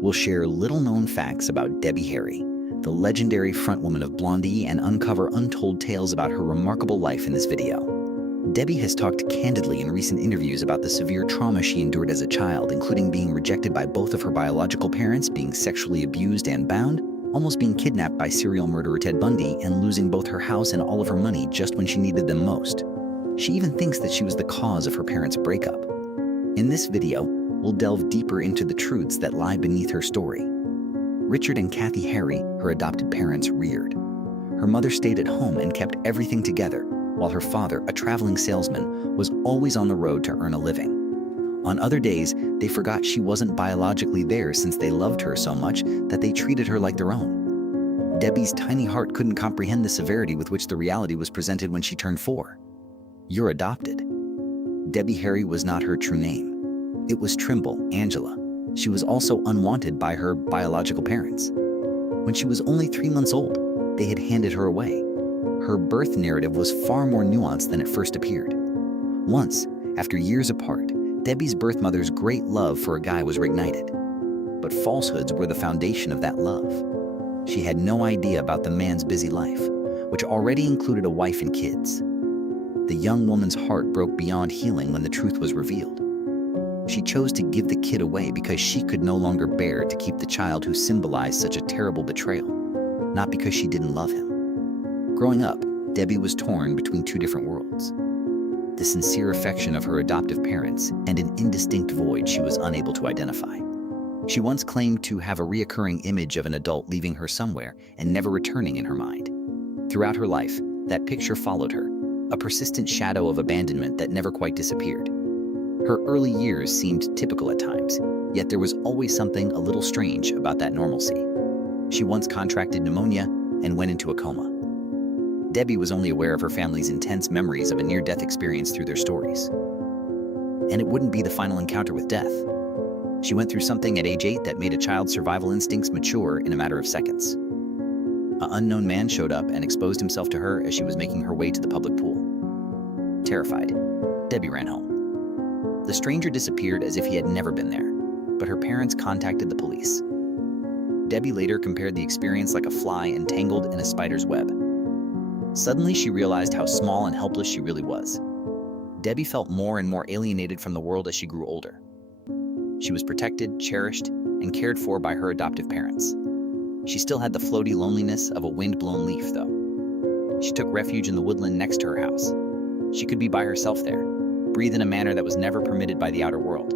We'll share little-known facts about Debbie Harry, the legendary frontwoman of Blondie, and uncover untold tales about her remarkable life in this video. Debbie has talked candidly in recent interviews about the severe trauma she endured as a child, including being rejected by both of her biological parents, being sexually abused and bound, almost being kidnapped by serial murderer Ted Bundy, and losing both her house and all of her money just when she needed them most. She even thinks that she was the cause of her parents' breakup. In this video, we'll delve deeper into the truths that lie beneath her story. Richard and Kathy Harry, her adopted parents, reared. Her mother stayed at home and kept everything together, while her father, a traveling salesman, was always on the road to earn a living. On other days, they forgot she wasn't biologically there since they loved her so much that they treated her like their own. Debbie's tiny heart couldn't comprehend the severity with which the reality was presented when she turned 4. You're adopted. Debbie Harry was not her true name. It was Trimble, Angela. She was also unwanted by her biological parents. When she was only 3 months old, they had handed her away. Her birth narrative was far more nuanced than it first appeared. Once, after years apart, Debbie's birth mother's great love for a guy was reignited. But falsehoods were the foundation of that love. She had no idea about the man's busy life, which already included a wife and kids. The young woman's heart broke beyond healing when the truth was revealed. She chose to give the kid away because she could no longer bear to keep the child who symbolized such a terrible betrayal, not because she didn't love him. Growing up, Debbie was torn between 2 different worlds: the sincere affection of her adoptive parents and an indistinct void she was unable to identify. She once claimed to have a reoccurring image of an adult leaving her somewhere and never returning in her mind. Throughout her life, that picture followed her, a persistent shadow of abandonment that never quite disappeared. Her early years seemed typical at times, yet there was always something a little strange about that normalcy. She once contracted pneumonia and went into a coma. Debbie was only aware of her family's intense memories of a near-death experience through their stories. And it wouldn't be the final encounter with death. She went through something at age 8 that made a child's survival instincts mature in a matter of seconds. An unknown man showed up and exposed himself to her as she was making her way to the public pool. Terrified, Debbie ran home. The stranger disappeared as if he had never been there, but her parents contacted the police. Debbie later compared the experience like a fly entangled in a spider's web. Suddenly, she realized how small and helpless she really was. Debbie felt more and more alienated from the world as she grew older. She was protected, cherished, and cared for by her adoptive parents. She still had the floaty loneliness of a wind-blown leaf, though. She took refuge in the woodland next to her house. She could be by herself there, breathe in a manner that was never permitted by the outer world.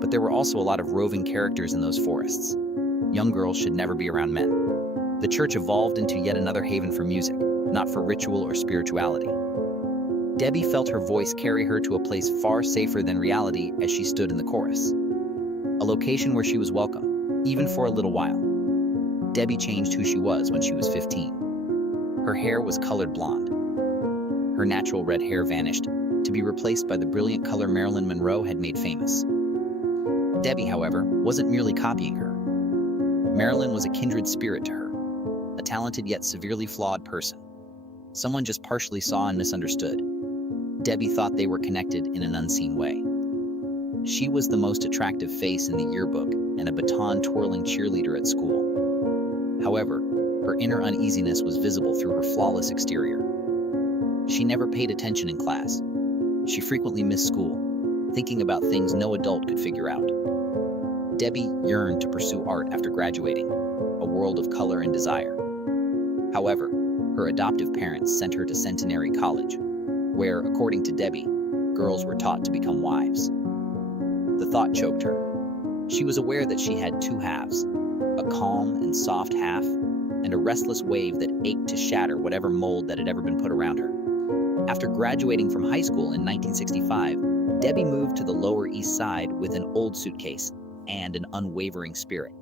But there were also a lot of roving characters in those forests. Young girls should never be around men. The church evolved into yet another haven for music, not for ritual or spirituality. Debbie felt her voice carry her to a place far safer than reality as she stood in the chorus. A location where she was welcome, even for a little while. Debbie changed who she was when she was 15. Her hair was colored blonde. Her natural red hair vanished, to be replaced by the brilliant color Marilyn Monroe had made famous. Debbie, however, wasn't merely copying her. Marilyn was a kindred spirit to her, a talented yet severely flawed person. Someone just partially saw and misunderstood. Debbie thought they were connected in an unseen way. She was the most attractive face in the yearbook and a baton-twirling cheerleader at school. However, her inner uneasiness was visible through her flawless exterior. She never paid attention in class. She frequently missed school, thinking about things no adult could figure out. Debbie yearned to pursue art after graduating, a world of color and desire. However, her adoptive parents sent her to Centenary College, where, according to Debbie, girls were taught to become wives. The thought choked her. She was aware that she had 2 halves, a calm and soft half, and a restless wave that ached to shatter whatever mold that had ever been put around her. After graduating from high school in 1965, Debbie moved to the Lower East Side with an old suitcase and an unwavering spirit.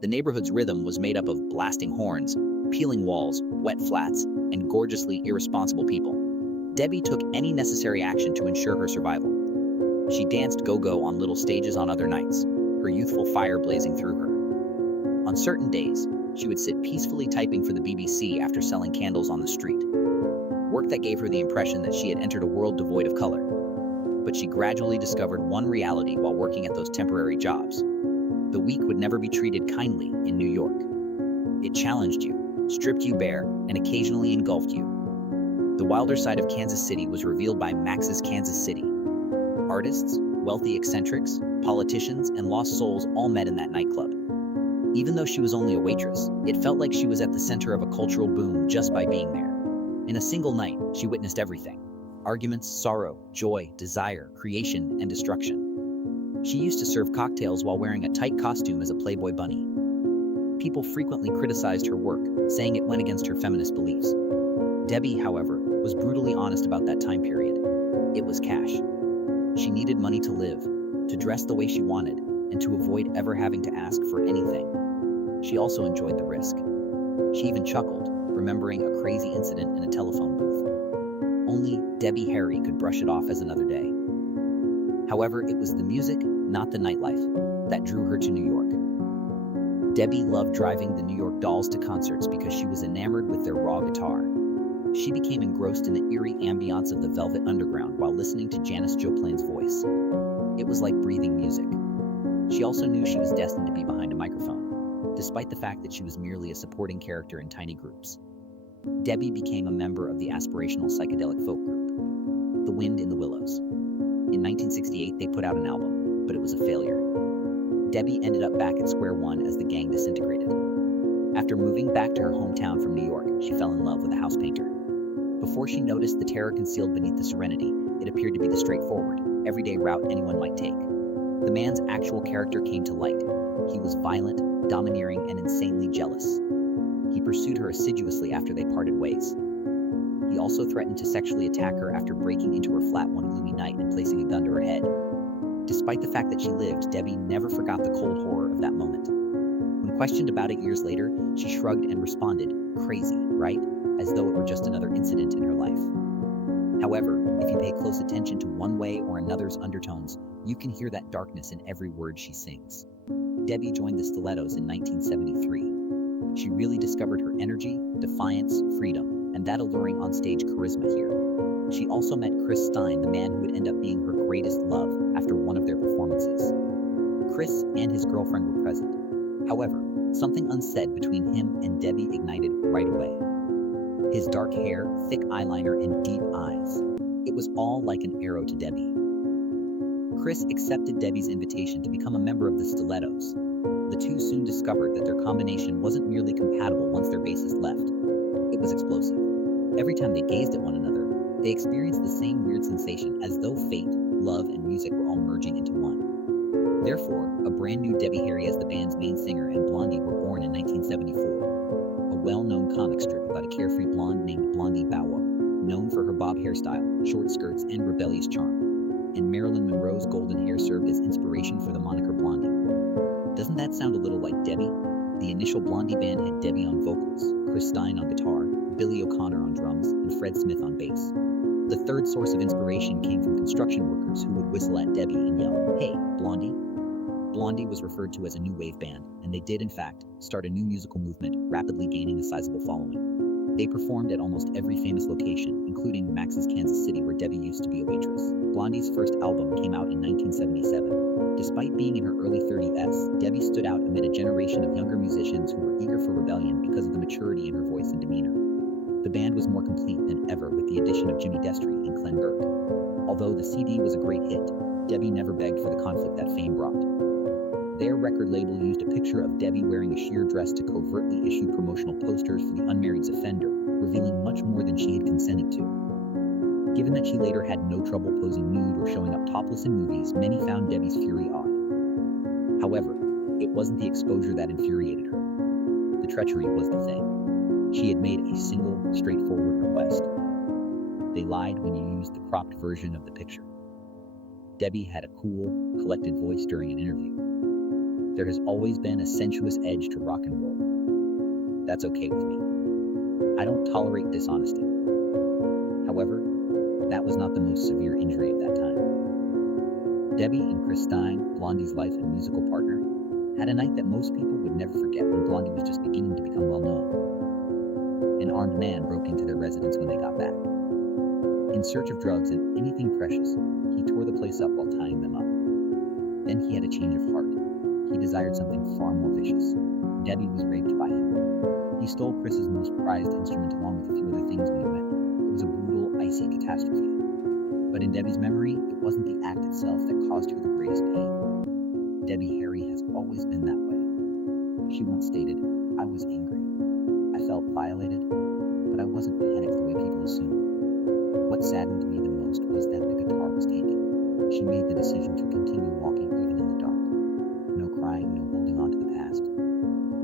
The neighborhood's rhythm was made up of blasting horns, peeling walls, wet flats, and gorgeously irresponsible people. Debbie took any necessary action to ensure her survival. She danced go-go on little stages on other nights, her youthful fire blazing through her. On certain days, she would sit peacefully typing for the BBC after selling candles on the street. Work that gave her the impression that she had entered a world devoid of color. But she gradually discovered one reality while working at those temporary jobs. The weak would never be treated kindly in New York. It challenged you, stripped you bare, and occasionally engulfed you. The wilder side of Kansas City was revealed by Max's Kansas City. Artists, wealthy eccentrics, politicians, and lost souls all met in that nightclub. Even though she was only a waitress, it felt like she was at the center of a cultural boom just by being there. In a single night, she witnessed everything: arguments, sorrow, joy, desire, creation, and destruction. She used to serve cocktails while wearing a tight costume as a Playboy bunny. People frequently criticized her work, saying it went against her feminist beliefs. Debbie, however, was brutally honest about that time period. It was cash. She needed money to live, to dress the way she wanted, and to avoid ever having to ask for anything. She also enjoyed the risk. She even chuckled, remembering a crazy incident in a telephone booth. Only Debbie Harry could brush it off as another day. However, it was the music, not the nightlife, that drew her to New York. Debbie loved driving the New York Dolls to concerts because she was enamored with their raw guitar. She became engrossed in the eerie ambiance of the Velvet Underground while listening to Janis Joplin's voice. It was like breathing music. She also knew she was destined to be behind a microphone, despite the fact that she was merely a supporting character in tiny groups. Debbie became a member of the aspirational psychedelic folk group, The Wind in the Willows. In 1968, they put out an album, but it was a failure. Debbie ended up back at square one as the gang disintegrated. After moving back to her hometown from New York, she fell in love with a house painter. Before she noticed the terror concealed beneath the serenity, it appeared to be the straightforward, everyday route anyone might take. The man's actual character came to light. He was violent, domineering, and insanely jealous. He pursued her assiduously after they parted ways. He also threatened to sexually attack her after breaking into her flat one gloomy night and placing a gun to her head. Despite the fact that she lived, Debbie never forgot the cold horror of that moment. When questioned about it years later, she shrugged and responded, "Crazy, right?" as though it were just another incident in her life. However, if you pay close attention to one way or another's undertones, you can hear that darkness in every word she sings. Debbie joined the Stilettos in 1973. She really discovered her energy, defiance, freedom, and that alluring onstage charisma here. She also met Chris Stein, the man who would end up being her greatest love after one of their performances. Chris and his girlfriend were present. However, something unsaid between him and Debbie ignited right away. His dark hair, thick eyeliner, and deep eyes. It was all like an arrow to Debbie. Chris accepted Debbie's invitation to become a member of the Stilettos. The two soon discovered that their combination wasn't merely compatible once their bassist left. It was explosive. Every time they gazed at one another, they experienced the same weird sensation, as though fate, love, and music were all merging into one. Therefore, a brand new Debbie Harry as the band's main singer and Blondie were born in 1974. A well-known comic strip about a carefree blonde named Blondie Bow Up, known for her bob hairstyle, short skirts, and rebellious charm. And Marilyn Monroe's golden hair served as inspiration for the moniker Blondie. Doesn't that sound a little like Debbie? The initial Blondie band had Debbie on vocals, Chris Stein on guitar, Billy O'Connor on drums, and Fred Smith on bass. The third source of inspiration came from construction workers who would whistle at Debbie and yell, "Hey, Blondie." Blondie was referred to as a new wave band, and they did in fact start a new musical movement, rapidly gaining a sizable following. They performed at almost every famous location, including Max's Kansas City, where Debbie used to be a waitress. Blondie's first album came out in 1977. Despite being in her early 30s, Debbie stood out amid a generation of younger musicians who were eager for rebellion because of the maturity in her voice and demeanor. The band was more complete than ever with the addition of Jimmy Destry and Glenn Burke. Although the CD was a great hit, Debbie never begged for the conflict that fame brought. Their record label used a picture of Debbie wearing a sheer dress to covertly issue promotional posters for the unmarried offender, revealing much more than she had consented to. Given that she later had no trouble posing nude or showing up topless in movies, many found Debbie's fury odd. However, it wasn't the exposure that infuriated her. The treachery was the thing. She had made a single, straightforward request. They lied when you used the cropped version of the picture. Debbie had a cool, collected voice during an interview. There has always been a sensuous edge to rock and roll. That's okay with me. I don't tolerate dishonesty. However, that was not the most severe injury of that time. Debbie and Chris Stein, Blondie's life and musical partner, had a night that most people would never forget when Blondie was just beginning to become well known. An armed man broke into their residence when they got back. In search of drugs and anything precious, he tore the place up while tying them up. Then he had a change of heart. he desired something far more vicious. Debbie was raped by him. He stole Chris's most prized instrument along with a few other things when he went. It was a brutal, icy catastrophe. But in Debbie's memory, it wasn't the act itself that caused her the greatest pain. Debbie Harry has always been that way. She once stated, "I was angry. I felt violated, but I wasn't panicked the way people assume. What saddened me the most was that the guitar was taken. She made the decision to continue walking even in the dark. No crying, no holding on to the past.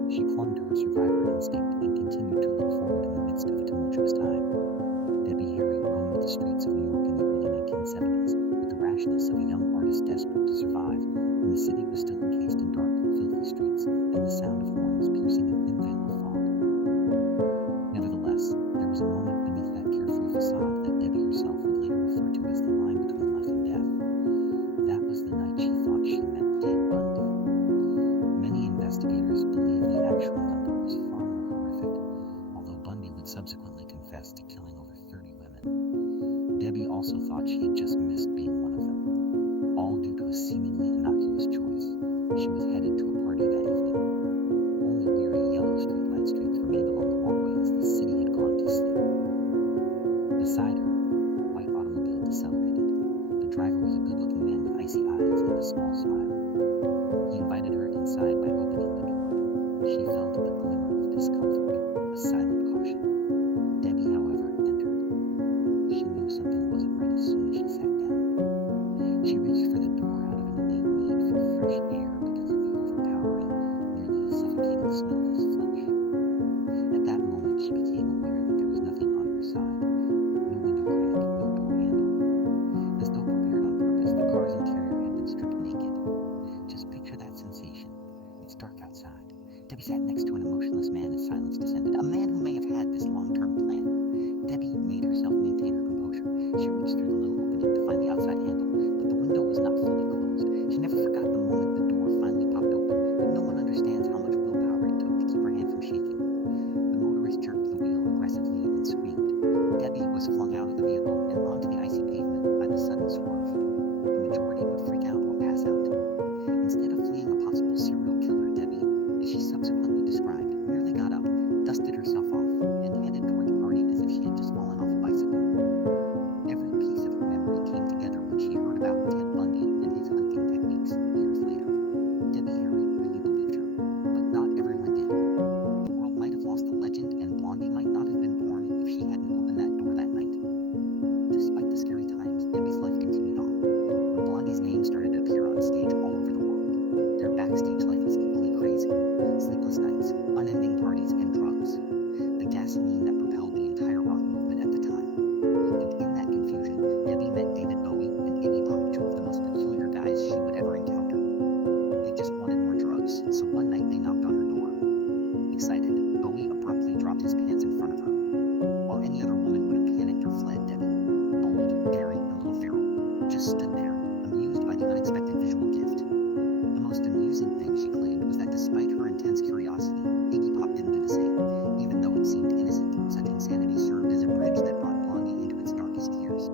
She clung to her survivor instinct and continued to look forward in the midst of a tumultuous time. Debbie Harry roamed the streets of New York in the early 1970s with the rashness of a young artist desperate to survive, when the city was still encased in dark, filthy streets and the sound of horns piercing a thin veil of fog. Nevertheless, there was a moment beneath that carefree facade that Debbie herself would later refer to as the line between life and death. That was the night she thought she met Ted Bundy. Many investigators believe the actual number was far more horrific, although Bundy would subsequently confess to killing over 30 women. Debbie also thought she had just missed being one of them, all due to a seemingly innocuous choice. She was headed to a party that evening. Only weary yellow streetlight streaks remained along the walkway as the city had gone to sleep. Beside her, a white automobile decelerated. The driver was a good-looking man with icy eyes and a small smile. He invited her inside by opening the door. She felt a glimmer of discomfort, a silent caution. Debbie, however, entered. She knew something wasn't right as soon as she sat down. She reached for the door out of an innate need for fresh air because of the overpowering, nearly suffocating smell of his flesh. At that moment, she became aware that there was nothing on her side. No window crank, no door handle. As though prepared on purpose, the car's interior had been stripped naked. Just picture that sensation. It's dark outside. Debbie sat next to an emotionless man as silence descended, a man who may have had this long-term plan. Debbie made herself maintain her composure. She reached through the little opening to find the outside handle, but the window was not fully closed. She never forgot the moment the door finally popped open, but no one understands how much willpower it took to keep her hand from shaking. The motorist jerked the wheel aggressively and screamed. Debbie was flung out of the vehicle and onto the icy pavement by the sudden swerve. The majority would freak out or pass out. Instead of fleeing a possible serial killer, Debbie, as she subsequently described, merely got up, dusted herself off, and headed toward the party as if she had just fallen off a bicycle. Every piece of her memory came together when she heard about Ted Bundy and his hunting techniques years later. Debbie Harry really believed her, but not everyone did. The world might have lost the legend, and Blondie might not have been born if she hadn't opened that door that night. Despite the scary times, Debbie's life continued on. When Blondie's name started to appear on stage all over the world, their backstage life was equally crazy. Sleepless nights, unending parties, and drugs. The gasoline that propelled the entire rock movement at the time. And in that confusion, Debbie met David Bowie and Iggy Pop, two of the most peculiar guys she would ever encounter. They just wanted more drugs, so one night they knocked on her door. Excited, Bowie abruptly dropped his pants in front of her. While any other woman would have panicked or fled, Debbie, bold, daring, and a little feral, just stood there, amused by the unexpected visual gift. The most amusing thing, she claimed, was that despite her intense curiosity, Iggy Pop didn't do the same, even though it seemed innocent. Such insanity served as a bridge that brought Blondie into its darkest years.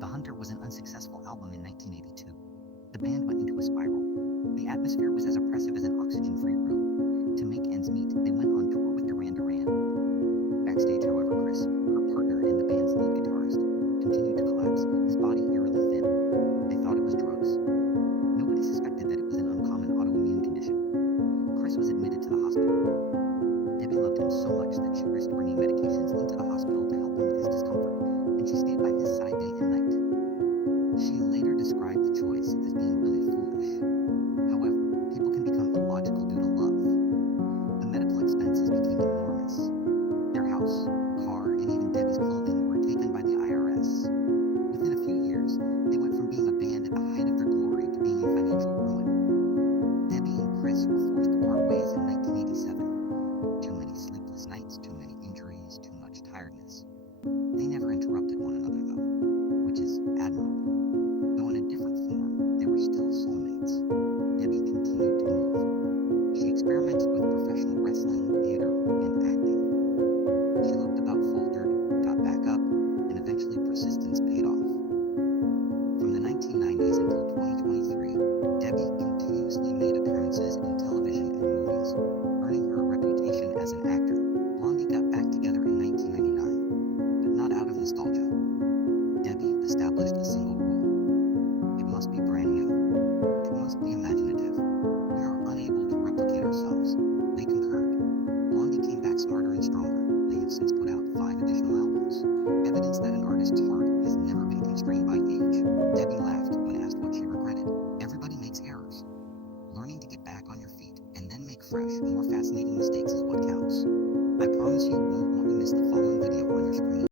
The Hunter was an unsuccessful album in 1982. The band went into a spiral. The atmosphere was as oppressive as an oxygen-free room. To make ends meet, they went on tour with Duran Duran. Backstage, however, Chris, her partner and the band's lead guitarist, continued to collapse, his body eerily thin. They thought it was drugs. Nobody suspected that it was an uncommon autoimmune condition. Chris was admitted to the hospital. Debbie loved him so much that she risked bringing medications into the hospital to help him with his discomfort, and she stayed by his side day and night. She later described the choice as being really foolish. However, people can become illogical due to love. The medical expenses became enormous. Their house, car, and even Debbie's clothing were taken by the IRS. Within a few years, they went from being a band at the height of their glory to being in financial ruin. Debbie and Chris were forced to part ways in 1987. Too many sleepless nights, too many injuries, as an actor. Blondie got back together in 1999, but not out of nostalgia. Debbie established a single rule. It must be brand new. It must be imaginative. We are unable to replicate ourselves. They concurred. Blondie came back smarter and stronger. They have since put out 5 additional albums. Evidence that an artist's heart has never been constrained by age. Debbie laughed when asked what she regretted. Everybody makes errors. Learning to get back on your feet and then make fresh, more fascinating mistakes is what counts. I promise you won't want to miss the following video on your screen.